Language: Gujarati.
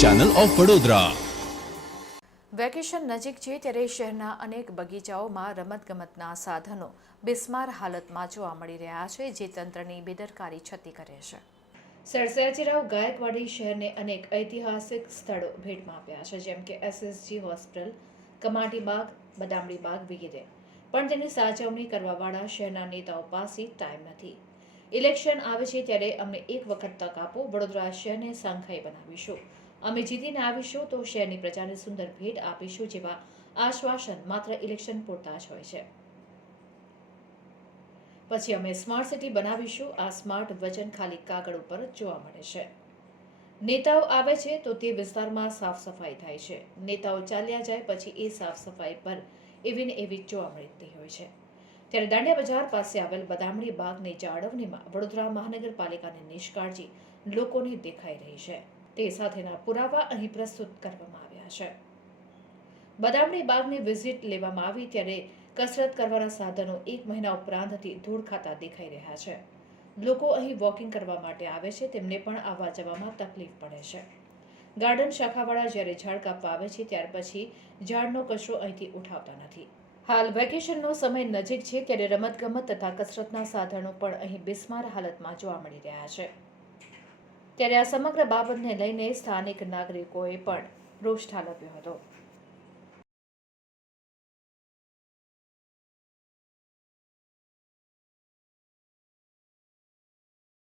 Channel of Vadodara. વેકેશન નજીક છે ત્યારે શહેરના અનેક બગીચાઓમાં રમતગમતના સાધનો બિસ્માર હાલતમાં જોવા મળી રહ્યા છે, જે તંત્રની બેદરકારી છતી કરે છે। સર સયાજીરાવ ગાયકવાડી શહેરને અનેક ઐતિહાસિક સ્થળો ભેટમાં આપ્યા છે, જેમ કે SSG હોસ્પિટલ, કમાટી બાગ, બદામડી બાગ વગેરે, પણ તેની સાચવણી કરવાવાળા શહેરના નેતાઓ પાસે ટાઈમ નથી। ઇલેક્શન આવે છે ત્યારે અમને એક વખત તક આપો, વડોદરા શહેરને સાંઘાઈ બનાવીશું, અમે જીતીને આવીશું તો શહેરની પ્રજાને સુંદર ભેટ આપીશું જેવા આશ્વાસન માત્ર ઇલેક્શન પૂરતા જ હોય છે। પછી અમે સ્માર્ટ સિટી બનાવીશું, આ સ્માર્ટ વચન ખાલી કાગળ ઉપર જોવા મળે છે। નેતાઓ આવે છે તો તે વિસ્તારમાં સાફ સફાઈ થાય છે, નેતાઓ ચાલ્યા જાય પછી એ સાફ સફાઈ પર એવી ને એવી જોવા મળતી હોય છે। ત્યારે દાંડિયા બજાર પાસે આવેલ બદામડી બાગની જાળવણીમાં વડોદરા મહાનગરપાલિકાની નિષ્કાળજી લોકોને દેખાઈ રહી છે, તે સાથેના પુરાવા અહીં પ્રસ્તુત કરવામાં આવ્યા છે। બદામડી બાગની વિઝિટ લેવામાં આવી ત્યારે કસરત કરવાના સાધનો 1 મહિના ઉપરાંતથી ધૂળ ખાતા દેખાઈ રહ્યા છે। લોકો અહીં વોકિંગ કરવા માટે આવે છે, તેમને પણ આવવા જવામાં તકલીફ પડે છે। ગાર્ડન શાખાવાળા જ્યારે ઝાડ કાપવા આવે છે ત્યાર પછી ઝાડનો કચરો અહીંથી ઉઠાવતા નથી। હાલ વેકેશનનો સમય નજીક છે ત્યારે રમતગમત તથા કસરતના સાધનો પણ અહીં બિસ્માર હાલતમાં જોવા મળી રહ્યા છે। ત્યારે આ સમગ્ર બાબતને લઈને સ્થાનિક નાગરિકોએ પણ રોષ ઠાલવ્યો હતો।